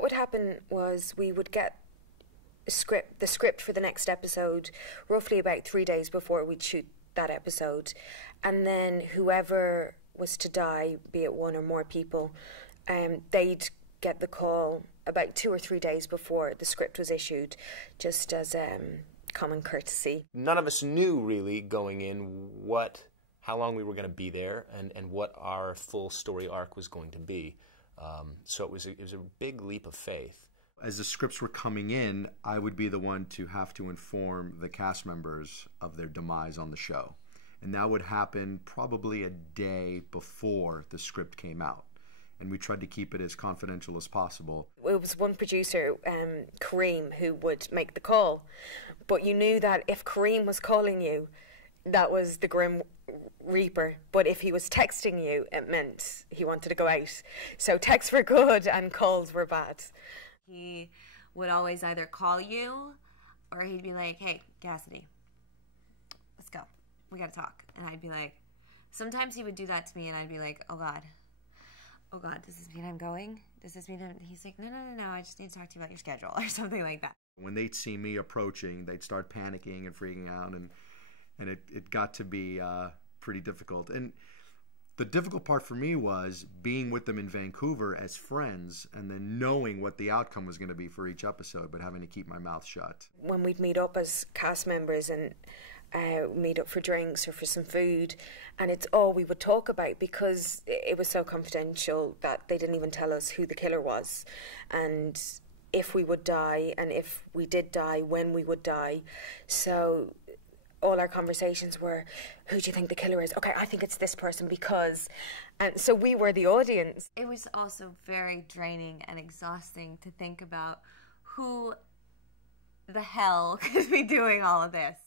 what would happen was we would get the script for the next episode roughly about 3 days before we'd shoot that episode, and then whoever was to die, be it one or more people, they'd get the call about 2 or 3 days before the script was issued, just as common courtesy. None of us knew really going in how long we were going to be there and what our full story arc was going to be. So it was a big leap of faith. As the scripts were coming in, I would be the one to have to inform the cast members of their demise on the show. And that would happen probably a day before the script came out. And we tried to keep it as confidential as possible. It was one producer, Kareem, who would make the call. But you knew that if Kareem was calling you, that was the Grim Reaper. But if he was texting you, it meant he wanted to go out. So texts were good and calls were bad. He would always either call you or he'd be like, hey, Cassidy, let's go. We got to talk. And I'd be like, sometimes he would do that to me and I'd be like, oh God, does this mean I'm going? Does this mean he's like, no, I just need to talk to you about your schedule or something like that. When they'd see me approaching, they'd start panicking and freaking out, and it got to be pretty difficult. And the difficult part for me was being with them in Vancouver as friends and then knowing what the outcome was going to be for each episode, but having to keep my mouth shut. When we'd meet up as cast members and meet up for drinks or for some food, and it's all we would talk about because it was so confidential that they didn't even tell us who the killer was and if we would die, and if we did die, when we would die. So all our conversations were, who do you think the killer is? Okay, I think it's this person because... And so we were the audience. It was also very draining and exhausting to think about who the hell could be doing all of this.